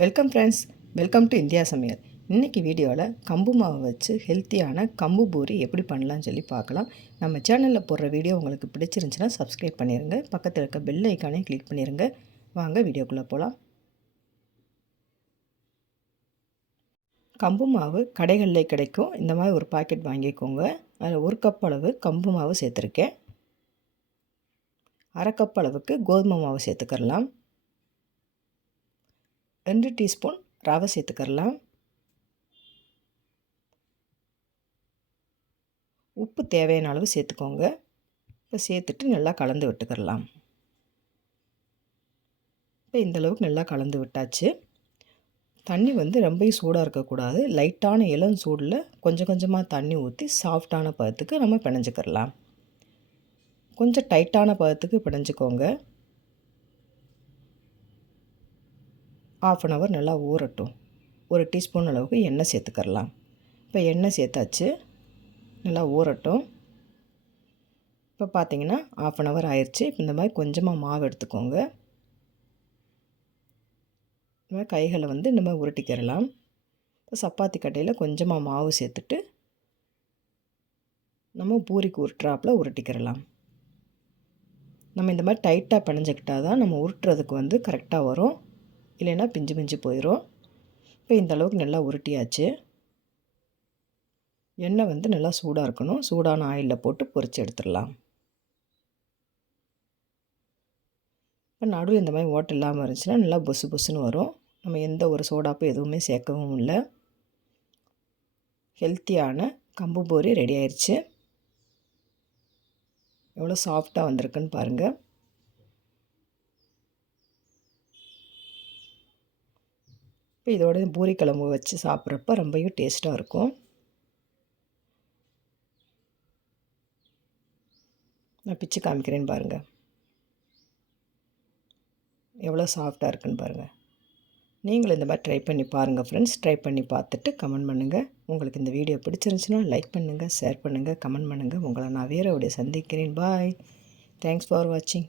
Welcome friends, welcome to India சமையல். இன்றைக்கி வீடியோவில் கம்பு மாவு வச்சு ஹெல்த்தியான கம்பு பூரி எப்படி பண்ணலான்னு சொல்லி பார்க்கலாம். நம்ம சேனலில் போடுற வீடியோ உங்களுக்கு பிடிச்சிருந்துச்சுன்னா சப்ஸ்கிரைப் பண்ணிடுங்க. பக்கத்தில் இருக்க பெல் ஐக்கானையும் கிளிக் பண்ணிடுங்க. வாங்க வீடியோக்குள்ளே போகலாம். கம்பு மாவு கடைகளில் கிடைக்கும். இந்த மாதிரி ஒரு பாக்கெட் வாங்கிக்கோங்க. அதில் 1 கப் அளவு கம்பு மாவு சேர்த்துருக்கேன். 1/2 கப் அளவுக்கு கோதுமை மாவு சேர்த்துக்கலாம். 2 டீஸ்பூன் ரவை சேர்த்துக்கலாம். உப்பு தேவையான அளவு சேர்த்துக்கோங்க. இப்போ சேர்த்துட்டு நல்லா கலந்து விட்டுக்கிடலாம். இப்போ இந்தளவுக்கு நல்லா கலந்து விட்டாச்சு. தண்ணி ரொம்பவும் சூடாக இருக்கக்கூடாது. லைட்டான இளம் சூடில் கொஞ்சம் கொஞ்சமாக தண்ணி ஊற்றி சாஃப்டான பதத்துக்கு நம்ம பிணைஞ்சிக்கிடலாம். கொஞ்சம் டைட்டான பதத்துக்கு பிணைஞ்சிக்கோங்க. 1/2 hour நல்லா ஊறட்டும். 1 டீஸ்பூன் அளவுக்கு எண்ணெய் சேர்த்துக்கிடலாம். இப்போ எண்ணெய் சேர்த்தாச்சு, நல்லா ஊறட்டும். இப்போ பார்த்திங்கன்னா 1/2 hour ஆயிடுச்சு. இப்போ இந்த மாதிரி கொஞ்சமாக மாவு எடுத்துக்கோங்க. இந்த மாதிரி கைகளை இந்த மாதிரி உருட்டிக்கிறலாம். இப்போ சப்பாத்தி கட்டையில் கொஞ்சமாக மாவு சேர்த்துட்டு நம்ம பூரிக்கு உருட்டுறாப்பில் உருட்டிக்கிறலாம். நம்ம இந்த மாதிரி டைட்டாக பிணைஞ்சிக்கிட்டால் தான் நம்ம உருட்டுறதுக்கு கரெக்டாக வரும். இல்லைன்னா பிஞ்சு பிஞ்சு போயிடும். இப்போ இந்தளவுக்கு நல்லா உருட்டியாச்சு. எண்ணெய் நல்லா சூடாக இருக்கணும். சூடான ஆயிலில் போட்டு பொரித்து எடுத்துடலாம். இப்போ நடுவில் இந்த மாதிரி ஓட்டை இல்லாமல் இருந்துச்சுன்னா நல்லா பொசு பொசுன்னு வரும். நம்ம எந்த ஒரு சோடாப்பும் எதுவுமே சேர்க்கவும் இல்லை. ஹெல்த்தியான கம்பு பூரி ரெடி ஆயிடுச்சு. எவ்வளோ சாஃப்டாக வந்திருக்குன்னு பாருங்கள். இப்போ இதோட பூரி குழம்பு வச்சு சாப்பிட்றப்ப ரொம்பவும் டேஸ்ட்டாக இருக்கும். நான் பிச்சு காமிக்கிறேன்னு பாருங்கள். எவ்வளோ சாஃப்டாக இருக்குன்னு பாருங்கள். நீங்களும் இந்த மாதிரி ட்ரை பண்ணி பாருங்கள் ஃப்ரெண்ட்ஸ். ட்ரை பண்ணி பார்த்துட்டு கமெண்ட் பண்ணுங்கள். உங்களுக்கு இந்த வீடியோ பிடிச்சிருந்துச்சுன்னா லைக் பண்ணுங்கள், ஷேர் பண்ணுங்கள், கமெண்ட் பண்ணுங்கள். உங்களை நான் வேறு சந்திக்கிறேன். பாய். தேங்க்ஸ் ஃபார் வாட்சிங்.